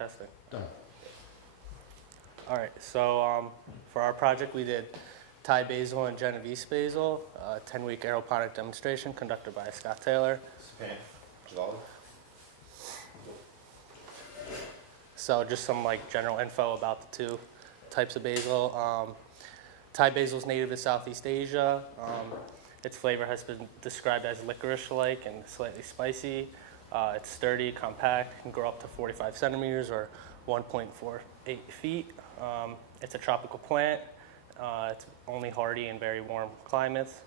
Testing. Done. All right, so for our project, we did Thai basil and Genovese basil, a 10-week aeroponic demonstration conducted by Scott Taylor. So just some general info about the two types of basil. Thai basil is native to Southeast Asia. Its flavor has been described as licorice-like and slightly spicy. It's sturdy, compact, can grow up to 45 centimeters or 1.48 feet. It's a tropical plant. It's only hardy in very warm climates.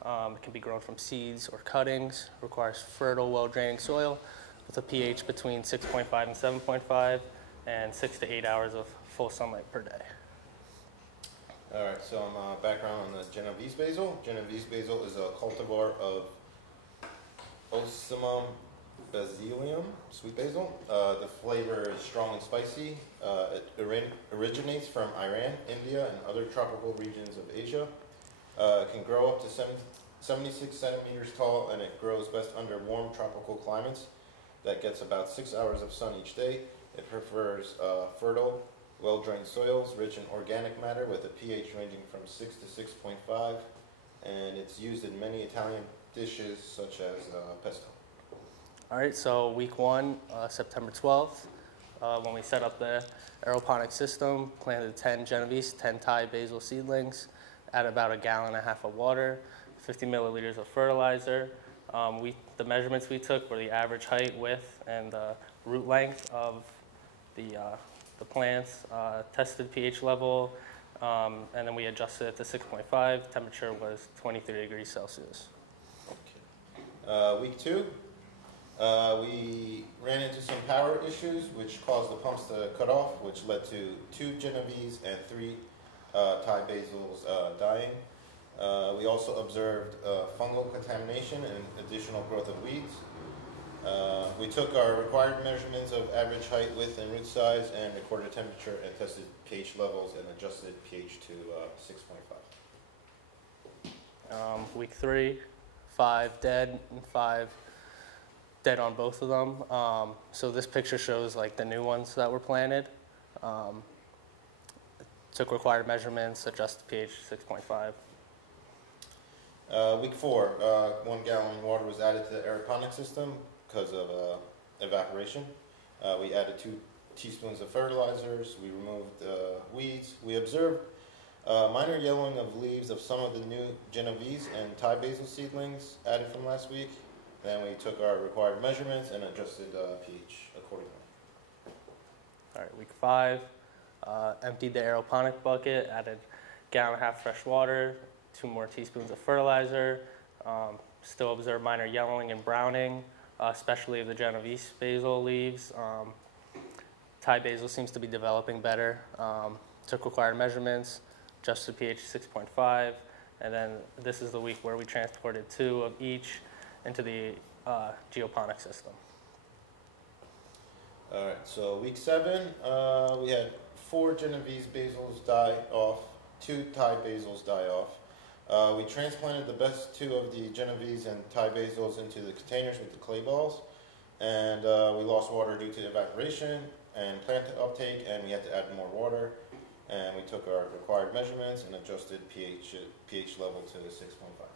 It can be grown from seeds or cuttings. Requires fertile, well-draining soil with a pH between 6.5 and 7.5 and 6 to 8 hours of full sunlight per day. All right, so background on the Genovese basil. Genovese basil is a cultivar of Ocimum basilium, sweet basil. The flavor is strong and spicy. It originates from Iran, India, and other tropical regions of Asia. It can grow up to 76 centimeters tall, and it grows best under warm tropical climates that gets about 6 hours of sun each day. It prefers fertile, well-drained soils, rich in organic matter with a pH ranging from 6 to 6.5, and it's used in many Italian dishes such as pesto. All right, so week one, September 12th, when we set up the aeroponic system, planted 10 Genovese, 10 Thai basil seedlings, add about 1.5 gallons of water, 50 milliliters of fertilizer. The measurements we took were the average height, width, and the root length of the plants, tested pH level, and then we adjusted it to 6.5. Temperature was 23 degrees Celsius. Okay. Week two, we ran into some power issues which caused the pumps to cut off, which led to 2 Genovese and 3 Thai basils dying. We also observed fungal contamination and additional growth of weeds. We took our required measurements of average height, width, and root size and recorded temperature and tested pH levels and adjusted pH to 6.5. Week three, 5 dead and 5 dead on both of them. So this picture shows the new ones that were planted. Took required measurements, adjusted pH 6.5. Week four, 1 gallon water was added to the aeroponic system because of evaporation. We added 2 teaspoons of fertilizers. We removed weeds. We observed minor yellowing of leaves of some of the new Genovese and Thai basil seedlings added from last week. Then we took our required measurements and adjusted pH accordingly. All right, week 5, emptied the aeroponic bucket, added 1.5 gallons fresh water, 2 more teaspoons of fertilizer. Still observed minor yellowing and browning, especially of the Genovese basil leaves. Thai basil seems to be developing better. Took required measurements, adjusted pH 6.5, and then this is the week where we transported 2 of each into the geoponic system. All right, so week 7, we had 4 Genovese basils die off, 2 Thai basils die off. We transplanted the best 2 of the Genovese and Thai basils into the containers with the clay balls, and we lost water due to evaporation and plant uptake, and we had to add more water. And we took our required measurements and adjusted pH level to 6.5.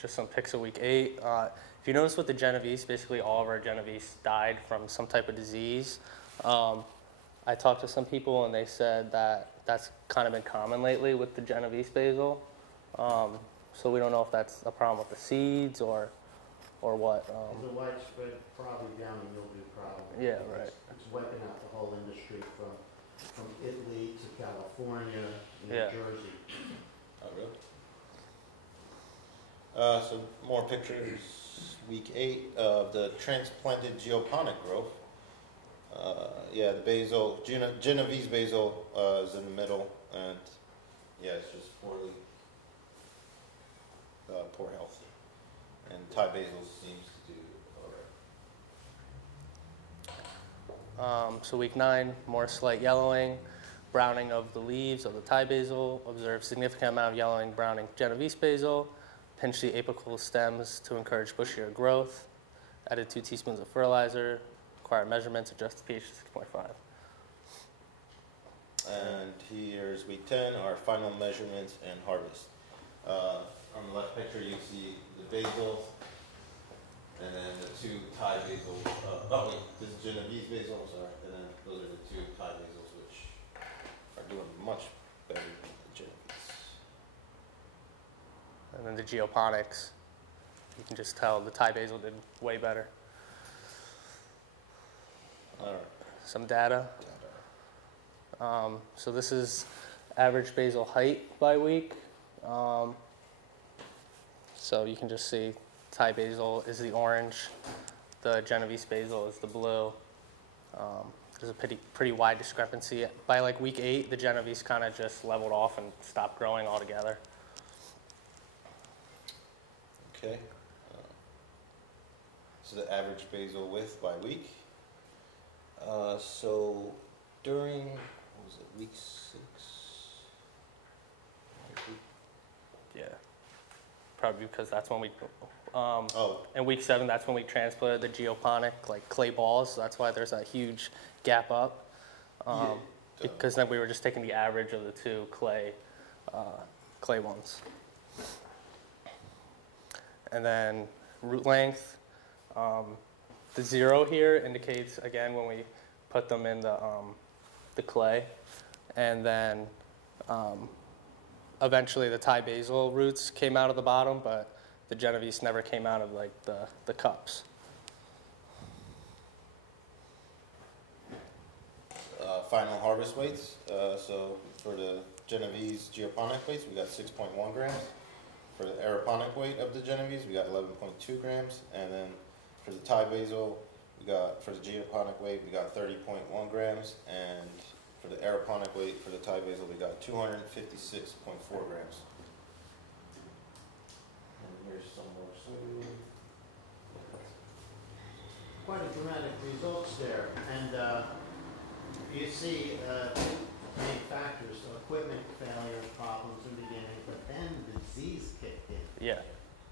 Just some pics of week 8. If you notice with the Genovese, basically all of our Genovese died from some type of disease. I talked to some people and they said that that's kind of been common lately with the Genovese basil. So we don't know if that's a problem with the seeds or what. It's a widespread probably down and mildew problem. Yeah, right. It's wiping out the whole industry from Italy to California, New Yeah. Jersey. Oh, really? So more pictures, week 8 of the transplanted geoponic growth. Yeah, the basil, Genovese basil is in the middle, and yeah, it's just poor health. And Thai basil seems to do all right. So week 9, more slight yellowing, browning of the leaves of the Thai basil, observed significant amount of yellowing, browning Genovese basil, pinched the apical stems to encourage bushier growth, added 2 teaspoons of fertilizer, Required measurements, adjusted pH 6.5. And here's week 10, our final measurements and harvest. On the left picture, you see the basils, and then the two Thai basils. Oh wait, this is Genovese basil, I'm sorry. And then those are the two Thai basils, which are doing much better than the Genovese. And then the geoponics, you can just tell the Thai basil did way better. All right. Some data. So this is average basal height by week. So you can just see Thai basil is the orange, the Genovese basil is the blue. There's a pretty wide discrepancy. By like week 8, the Genovese kind of just leveled off and stopped growing altogether. Okay. So the average basal width by week. So during, what was it, week 6? Yeah, probably because that's when we, in week 7, that's when we transplanted the geoponic, like clay balls, so that's why there's a huge gap up. Because then we were just taking the average of the two clay ones. And then root length, the 0 here indicates, again, when we put them in the clay, and then eventually the Thai basil roots came out of the bottom, but the Genovese never came out of like the cups. Final harvest weights. So for the Genovese geoponic weights, we got 6.1 grams. For the aeroponic weight of the Genovese, we got 11.2 grams. And then for the Thai basil, for the geoponic weight, we got 30.1 grams. And for the aeroponic weight for the Thai basil, we got 256.4 grams. And here's some more soil. Quite a dramatic results there. And you see main factors, so equipment failure problems in the beginning, but then the disease kicked in. Yeah.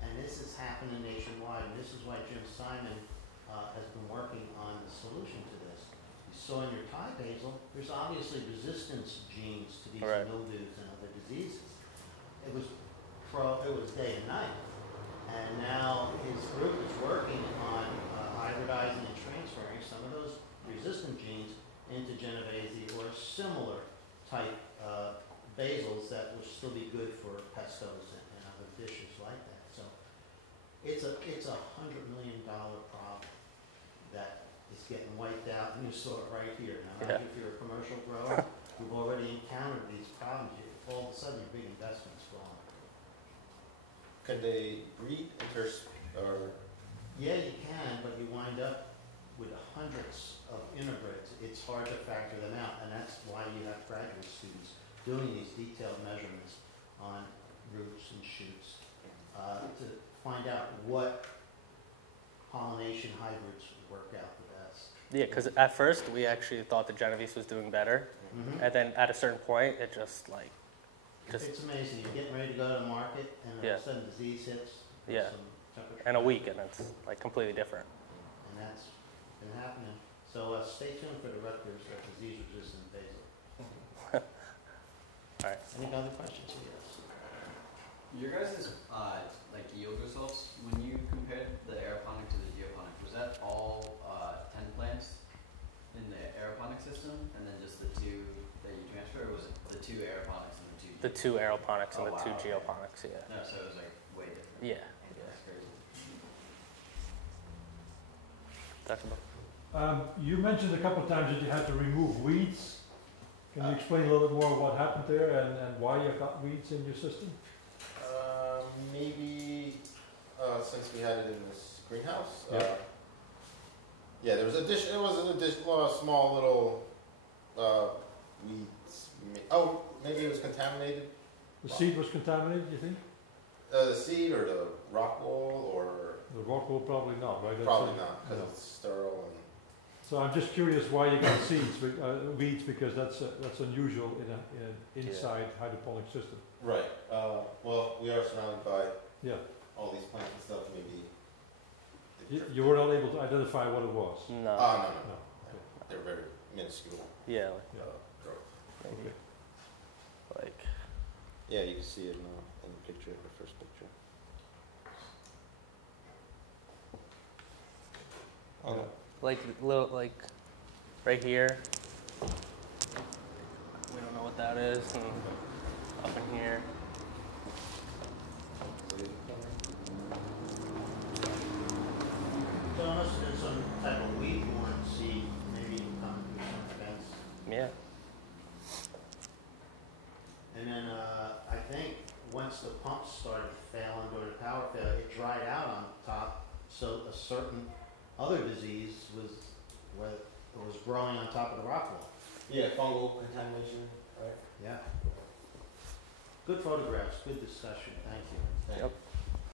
And this is happening nationwide, and this is why Jim Simon has been working on the solution to this. You saw in your Thai basil, there's obviously resistance genes to these mildews and other diseases. It was day and night. And now his group is working on hybridizing and transferring some of those resistant genes into Genovese or similar type basils that will still be good for pestos and other dishes like that. So it's a $100 million problem that is getting wiped out, and you saw it right here. Now, if you're a commercial grower, you've already encountered these problems. All of a sudden, your big investment's gone. Could they breed or? Yeah, you can, but you wind up with hundreds of interbreeds. It's hard to factor them out, and that's why you have graduate students doing these detailed measurements on roots and shoots to find out what pollination hybrids work out the best. Yeah, because at first we actually thought the Genovese was doing better, and then at a certain point it just it's amazing. You're getting ready to go to the market, and all of a sudden disease hits. Yeah, in a week, and it's like completely different. And that's been happening. So stay tuned for the Rutgers disease-resistant basil. All right. Any other questions? Yes. Your guys' like yield results, when you compared the aeroponic to the geoponic, was that all 10 plants in the aeroponic system, and then just the 2 that you transfer, or was it the 2 aeroponics and the 2? The 2 aeroponics and the 2 wow. geoponics. Yeah. No, so it was like way different. Yeah. That's crazy. Definitely. You mentioned a couple of times that you had to remove weeds. Can you explain a little bit more what happened there and why you got weeds in your system? Maybe since we had it in this greenhouse. Yeah. Yeah, there was it was an additional small little weeds. Oh, maybe it was contaminated. The seed was contaminated, you think? The seed or the rock wool or The rock wool probably not, right? probably not because it's sterile and. So I'm just curious why you got weeds, because that's unusual in an inside hydroponic system. Right. Well, we are surrounded by Yeah. all these plants and stuff. Maybe You were not able to identify what it was? No. No. No. Okay. They're very minuscule Yeah, Yeah. growth. maybe. Okay. Like, Yeah, you can see it in the picture, the first picture. Yeah. like little, like right here. We don't know what that is. And up in here. So unless there's some type of weed you want to see, maybe you can come through some fence. Yeah. And then, I think, once the pumps started failing during the power failure, it dried out on top, so a certain other disease was, was growing on top of the rock wall. Yeah, fungal contamination, right? Yeah. Good photographs, good discussion, thank you.